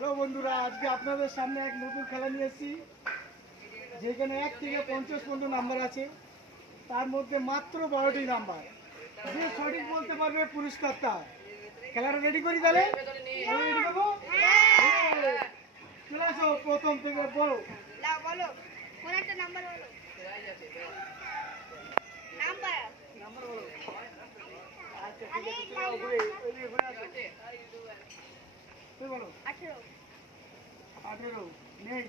Hello বন্ধুরা আজকে আপনাদের সামনে এক নতুন খেলা নিয়ে এসেছি। যেখানে এক থেকে পঞ্চাশ পর্যন্ত নাম্বার আছে। তার মধ্যে মাত্র বারোটি নাম্বার। যে সঠিক বলতে পারবে পুরস্কার তার খেলাটা রেডি করি তাহলে? রেডি করব? চলে আসো প্রথম থেকে বলো বলো। কোন একটা নাম্বার বলো। নাম্বার। নাম্বার বলো। আচ্ছা ঠিক আছে তুমি বলো আঠেরো। আঠেরো। নেই।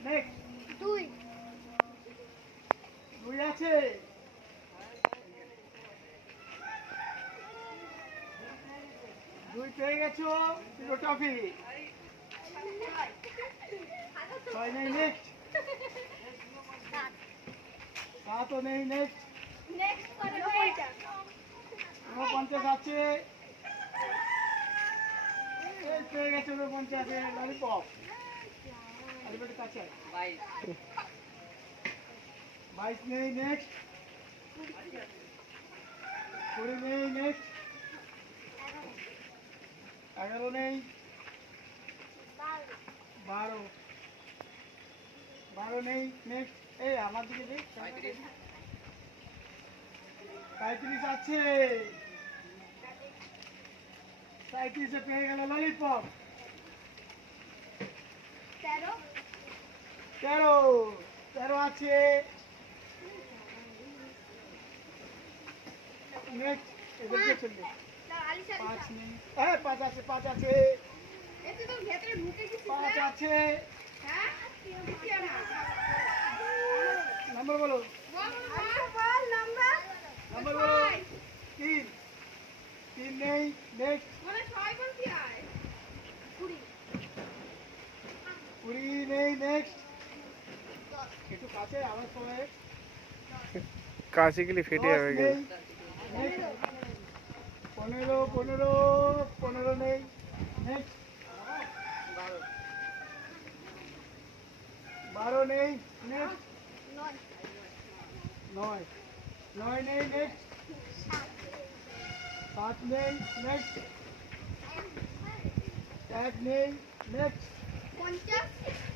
নেক্সট। দুই। দুই আছে। দুই পেয়ে গেছো দুটো টফি ছয় নেই নেক্সট। সাত সাতও নেই নেক্সট। পঞ্চাশ আছে। বাইশ নেই নেক্সট কুড়ি নেই নেক্সট এগারো নেই বারো বারো নেই নেক্সট এই আমার দিকে দেখ পঁয়ত্রিশ আছে সাইটিসে পেয়ে গেল ললিপপ তেরো তেরো তেরো আছে নেক্সট এদিকে চলে পাঁচ নেই হ্যাঁ পাঁচ আছে পাঁচ আছে পাঁচ আছে নম্বর বলো কাছে গেলে ফেটে যাবে পনেরো পনেরো পনেরো নেই বারো নেই নয় নয় নেই নেক্সট सात नहीं नेक्स्ट एट नहीं नेक्स्ट पंचाश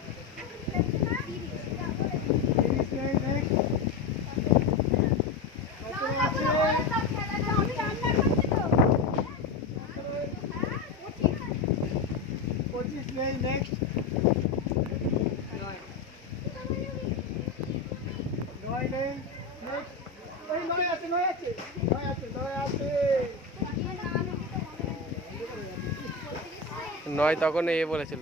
নয় তখন এ বলেছিল।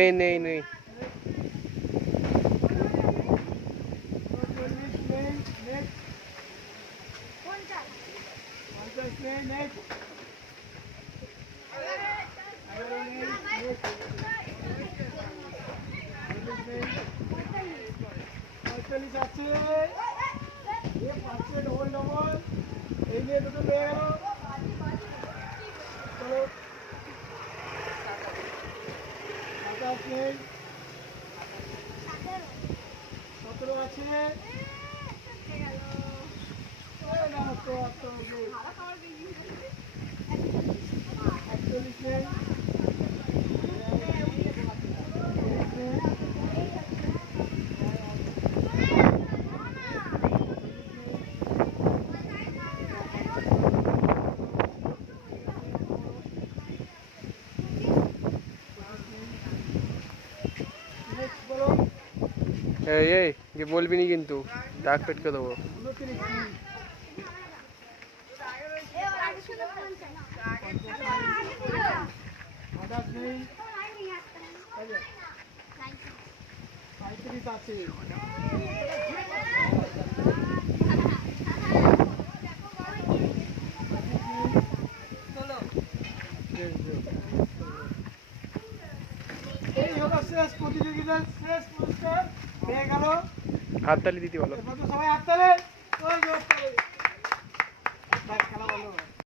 નહીં નહીં નહીં এই নিয়ে দুটো পেয়ে গেল ये ये बोल भी नहीं किंतु डाक पेट कर दो পঁয়ত্রিশ আছে শেষ প্রতিযোগিতার শেষ পুরস্কার পেয়ে গেল হাততালি দিতে বলো সবাই হাততালে। খেলা বন্ধ